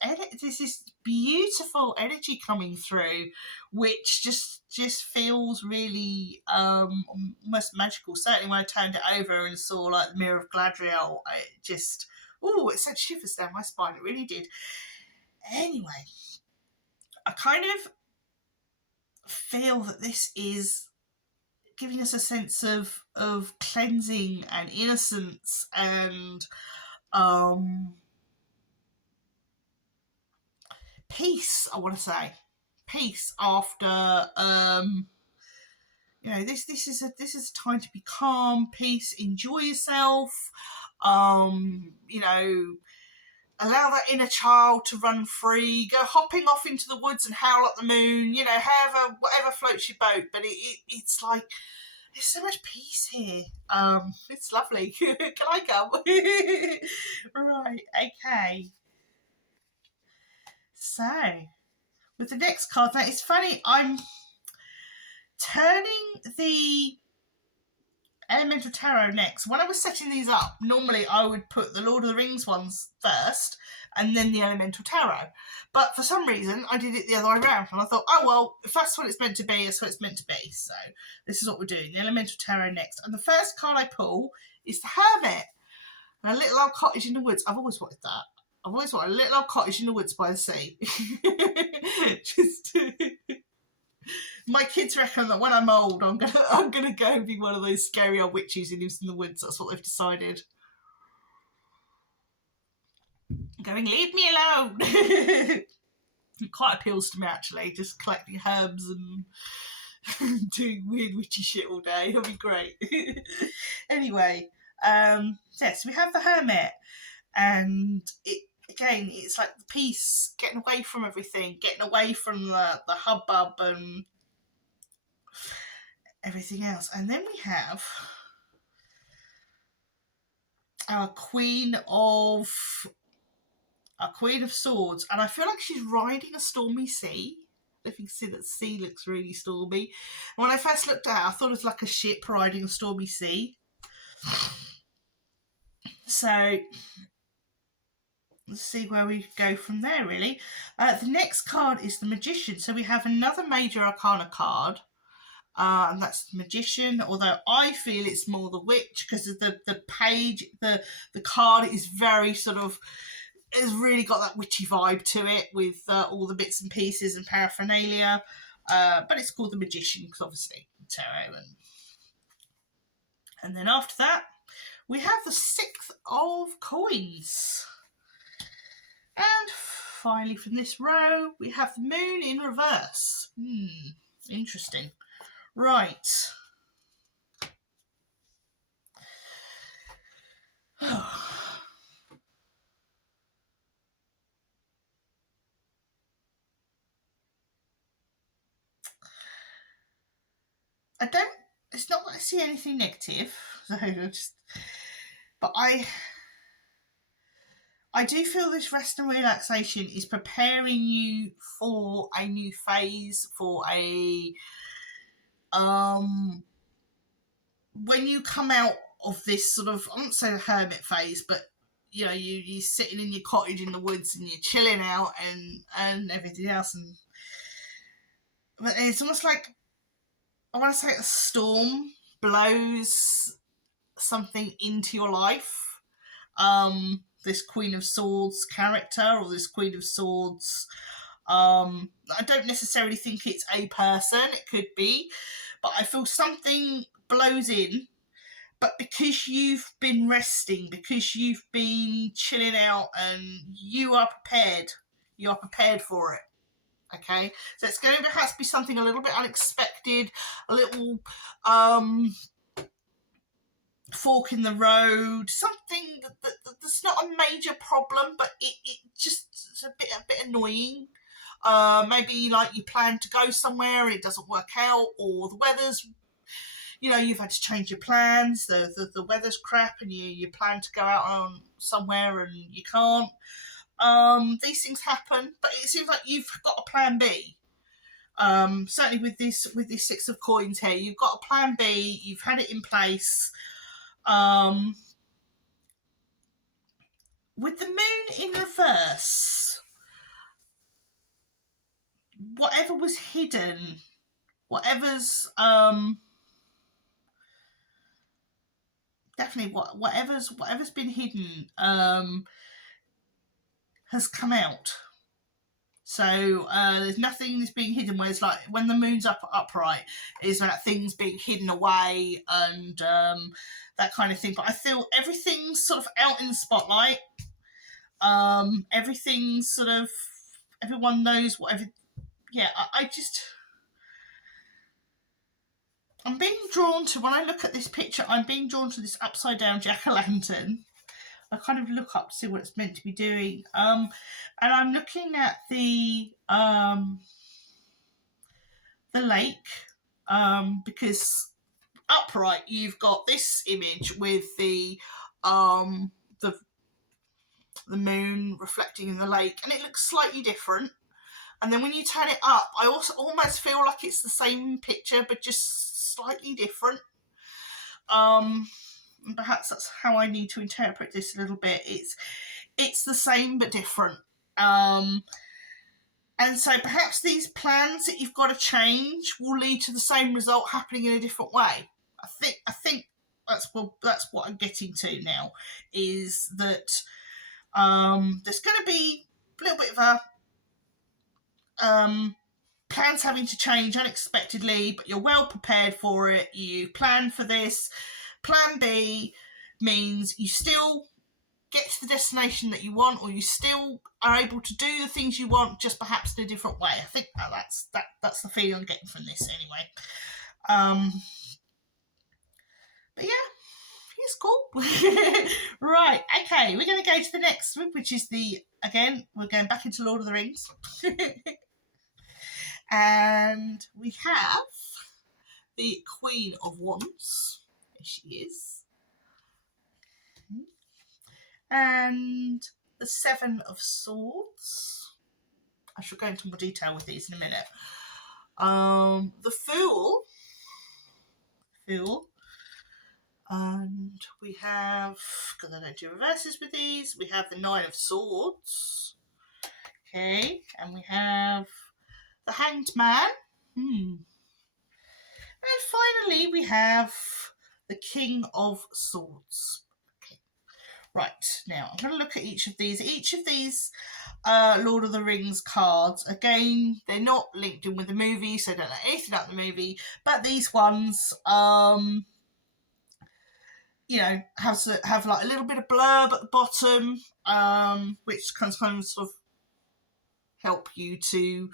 beautiful energy coming through, which just feels really almost magical. Certainly when I turned it over and saw like the Mirror of Galadriel, it sent shivers down my spine. It really did. Anyway, I kind of feel that this is giving us a sense of cleansing and innocence and peace. I want to say peace after this is a time to be calm, peace, enjoy yourself, allow that inner child to run free, go hopping off into the woods and howl at the moon, whatever floats your boat. But it's like there's so much peace here. It's lovely. Can I come? Right, okay. So, with the next card, now it's funny, I'm turning the Elemental Tarot next. When I was setting these up, normally I would put the Lord of the Rings ones first and then the Elemental Tarot. But for some reason, I did it the other way around. And I thought, oh, well, if that's what it's meant to be, that's what it's meant to be. So this is what we're doing, the Elemental Tarot next. And the first card I pull is the Hermit. And a little old cottage in the woods. I've always wanted that. I've always wanted a little old cottage in the woods by the sea. My kids reckon that when I'm old, I'm gonna go and be one of those scary old witches who lives in the woods. That's what they've decided. Going, leave me alone. It quite appeals to me, actually, just collecting herbs and doing weird witchy shit all day. It'll be great. Anyway, yes, we have the Hermit, and it's like the peace, getting away from everything, getting away from the hubbub and everything else. And then we have our Queen of Swords, and I feel like she's riding a stormy sea. If you can see that the sea looks really stormy. When I first looked at it, I thought it was like a ship riding a stormy sea. So let's see where we go from there, really. The next card is the Magician. So we have another Major Arcana card. and that's the magician, although I feel it's more the witch because of the page, the card is very sort of, it's really got that witchy vibe to it with all the bits and pieces and paraphernalia, but it's called the magician because obviously tarot. And then after that we have the 6 of coins, and finally from this row we have the moon in reverse. Interesting. Right. It's not that I see anything negative, but I do feel this rest and relaxation is preparing you for a new phase, for a when you come out of this sort of, I won't say the hermit phase, but you know, you're sitting in your cottage in the woods and you're chilling out and everything else, but it's almost like, I want to say a storm blows something into your life. This Queen of Swords character, or this Queen of Swords, I don't necessarily think it's a person, it could be, but I feel something blows in, but because you've been resting, because you've been chilling out, and you are prepared for it. Okay, so it's going to perhaps be something a little bit unexpected, a little fork in the road, something that's not a major problem, but it just is a bit annoying. Maybe like you plan to go somewhere and it doesn't work out, or the weather's, you know, you've had to change your plans, the weather's crap, and you plan to go out on somewhere and you can't. These things happen, but it seems like you've got a plan B. Certainly with this 6 of coins here, you've got a plan B, you've had it in place. With the moon in reverse, whatever was hidden, whatever's definitely whatever's been hidden has come out. So there's nothing that's being hidden, where it's like when the moon's upright is that things being hidden away and that kind of thing. But I feel everything's sort of out in the spotlight. Everything's sort of, everyone knows whatever. Yeah, I'm being drawn to, when I look at this picture, I'm being drawn to this upside down jack-o'-lantern. I kind of look up to see what it's meant to be doing. And I'm looking at the lake, because upright you've got this image with the moon reflecting in the lake, and it looks slightly different. And then when you turn it up, I also almost feel like it's the same picture but just slightly different. Perhaps that's how I need to interpret this a little bit. It's the same but different. And so perhaps these plans that you've got to change will lead to the same result happening in a different way. I think that's what I'm getting to now, is that there's going to be a little bit of a plans having to change unexpectedly, but you're well prepared for it. You plan for this. Plan B means you still get to the destination that you want, or you still are able to do the things you want, just perhaps in a different way. I think that's the feeling I'm getting from this anyway. But yeah, it's cool. Right, okay, we're going to go to the next one, which is we're going back into Lord of the Rings. And we have the Queen of Wands. There she is. And the 7 of Swords. I shall go into more detail with these in a minute. The Fool. And we have, because I don't do reverses with these, we have the 9 of Swords. Okay, and we have the Hanged Man. And finally, we have the King of Swords. Okay. Right, now I'm going to look at each of these. Each of these Lord of the Rings cards, again, they're not linked in with the movie, so I don't know anything about the movie, but these ones, you know, have like a little bit of blurb at the bottom, which can kind of sort of help you to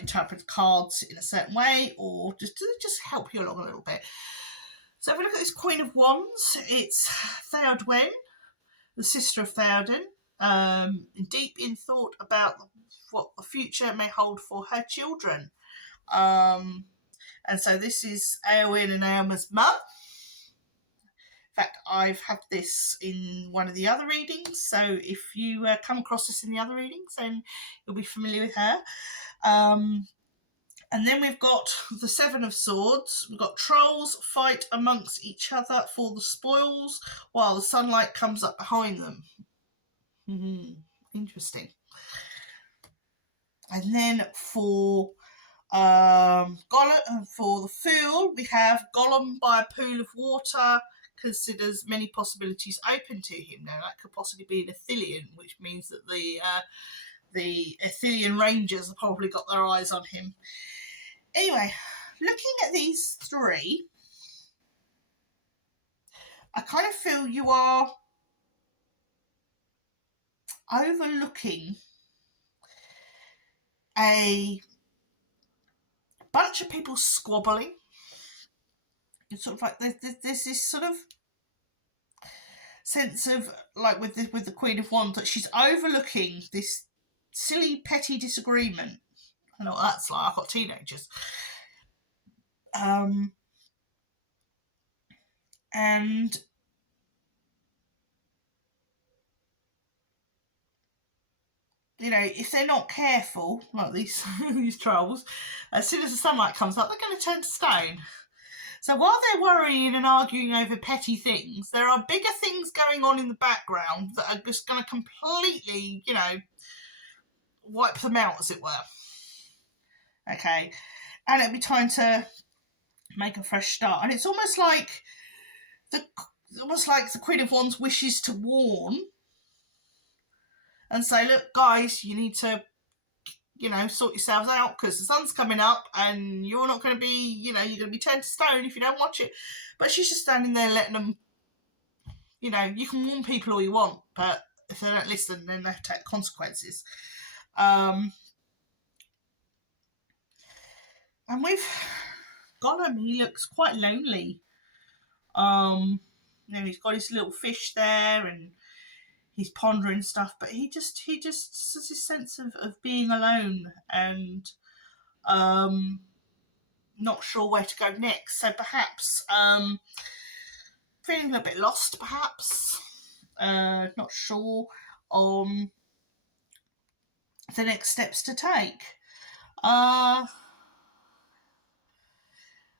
interpret cards in a certain way, or just help you along a little bit. So if we look at this Queen of Wands, it's Theodwen, the sister of Theoden, deep in thought about what the future may hold for her children. And so this is Eowyn and Eomer's mum. In fact, I've had this in one of the other readings, so if you come across this in the other readings, then you'll be familiar with her. And then we've got the Seven of Swords. We've got trolls fight amongst each other for the spoils while the sunlight comes up behind them. Interesting. And then for Gollum, for the Fool, we have Gollum by a pool of water considers many possibilities open to him. Now that could possibly be an Ithilien, which means that the Ithilien Rangers have probably got their eyes on him. Anyway, looking at these three, I kind of feel you are overlooking a bunch of people squabbling. It's sort of like there's this sort of sense of, like with the Queen of Wands, that she's overlooking this silly petty disagreement. I know what that's like. I've got teenagers. And you know, if they're not careful, like these these trolls, as soon as the sunlight comes up, they're going to turn to stone. So while they're worrying and arguing over petty things, there are bigger things going on in the background that are just going to completely, you know, wipe them out, as it were. Okay, and it'll be time to make a fresh start. And it's almost like the Queen of Wands wishes to warn and say, look, guys, you need to, you know, sort yourselves out because the sun's coming up and you're not going to be, you know, you're going to be turned to stone if you don't watch it. But she's just standing there letting them, you know, you can warn people all you want, but if they don't listen, then they have to take consequences. And we've got him, he looks quite lonely. You know, he's got his little fish there and he's pondering stuff, but he just has this sense of being alone and not sure where to go next. So perhaps feeling a little bit lost, perhaps not sure on the next steps to take.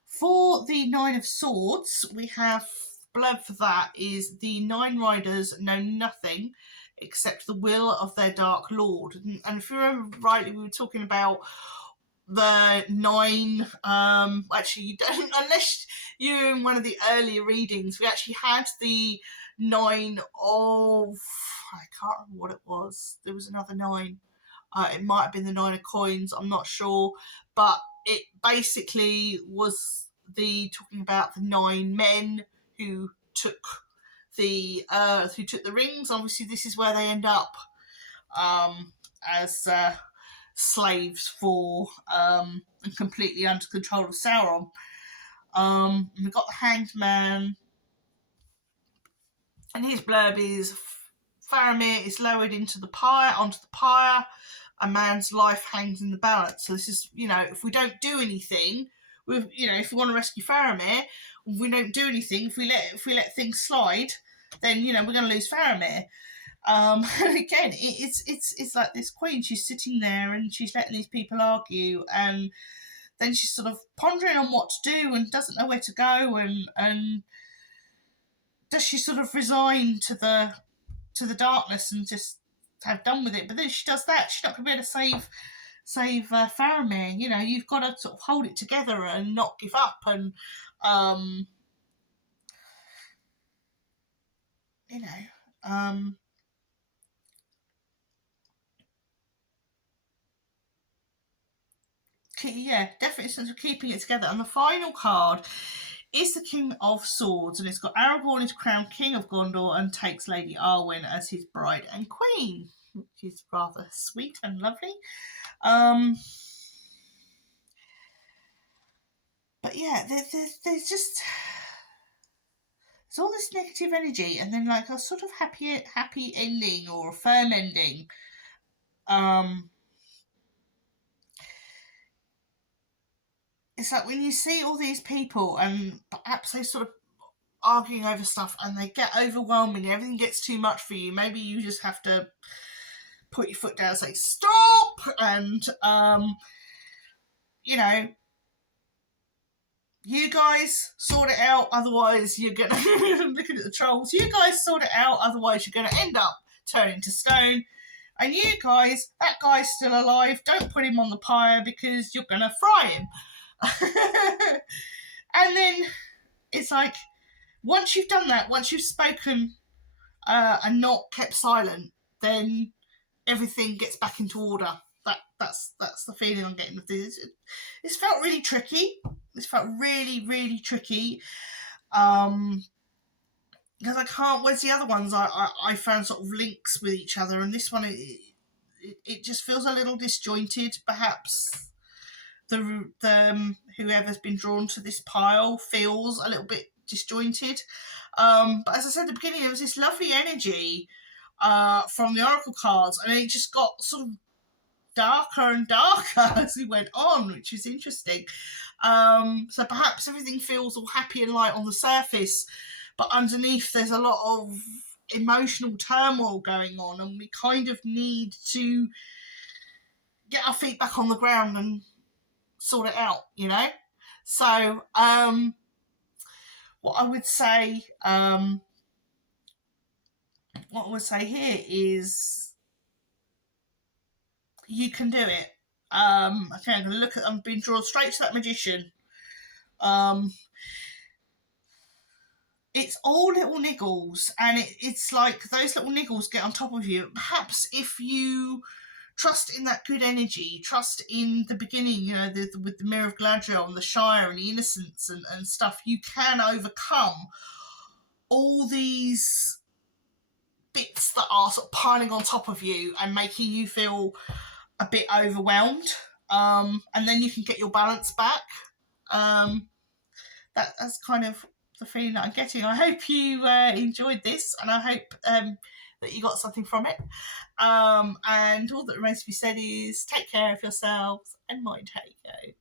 For the Nine of Swords, we have blurb for that is the 9 riders know nothing except the will of their dark lord. And if you remember rightly, we were talking about the 9, actually you don't, unless you're in one of the earlier readings, we actually had the 9 of, I can't remember what it was, there was another 9, it might have been the 9 of coins, I'm not sure, but it basically was talking about the 9 men who took the rings. Obviously, this is where they end up as slaves for and completely under control of Sauron. And we've got the Hanged Man, and his blurb is: Faramir is lowered onto the pyre. A man's life hangs in the balance. So this is, you know, if we don't do anything, if we want to rescue Faramir, if we don't do anything, if we let things slide, then, you know, we're going to lose Faramir. And again, it's like this queen. She's sitting there and she's letting these people argue, and then she's sort of pondering on what to do and doesn't know where to go, and does she sort of resign to the darkness and just have done with it? But then she does that, she's not going to be able to save save Faramir. You know, you've got to sort of hold it together and not give up, and you know, yeah, definitely a sense of keeping it together. And the final card is the King of Swords, and it's got Aragorn is crowned King of Gondor and takes Lady Arwen as his bride and queen, which is rather sweet and lovely. But yeah, there's just there's all this negative energy, and then like a sort of happy ending or a firm ending. It's like when you see all these people and perhaps they sort of arguing over stuff and they get overwhelming, everything gets too much for you. Maybe you just have to put your foot down and say stop, and you know, you guys sort it out, otherwise you're gonna I'm looking at the trolls, you guys sort it out, otherwise you're gonna end up turning to stone. And you guys, that guy's still alive, don't put him on the pyre because you're gonna fry him. And then it's like, once you've done that, once you've spoken and not kept silent, then everything gets back into order. That's the feeling I'm getting with this. It's felt really tricky. It's felt really, really tricky. Because I can't. Whereas the other ones, I found sort of links with each other, and this one, it just feels a little disjointed. Perhaps the whoever's been drawn to this pile feels a little bit disjointed. But as I said at the beginning, there was this lovely energy from the oracle cards, and it just got sort of darker and darker as we went on, which is interesting. So perhaps everything feels all happy and light on the surface, but underneath there's a lot of emotional turmoil going on, and we kind of need to get our feet back on the ground and sort it out, you know? So what I would say here is you can do it. Okay, I'm going to look at. I'm being drawn straight to that magician. It's all little niggles, and it's like those little niggles get on top of you. Perhaps if you trust in that good energy, trust in the beginning, you know, with the Mirror of Galadriel and the Shire and the innocence and stuff, you can overcome all these bits that are sort of piling on top of you and making you feel a bit overwhelmed, and then you can get your balance back. That's kind of the feeling that I'm getting. I hope you enjoyed this, and I hope that you got something from it. And all that remains to be said is take care of yourselves and mind how you go.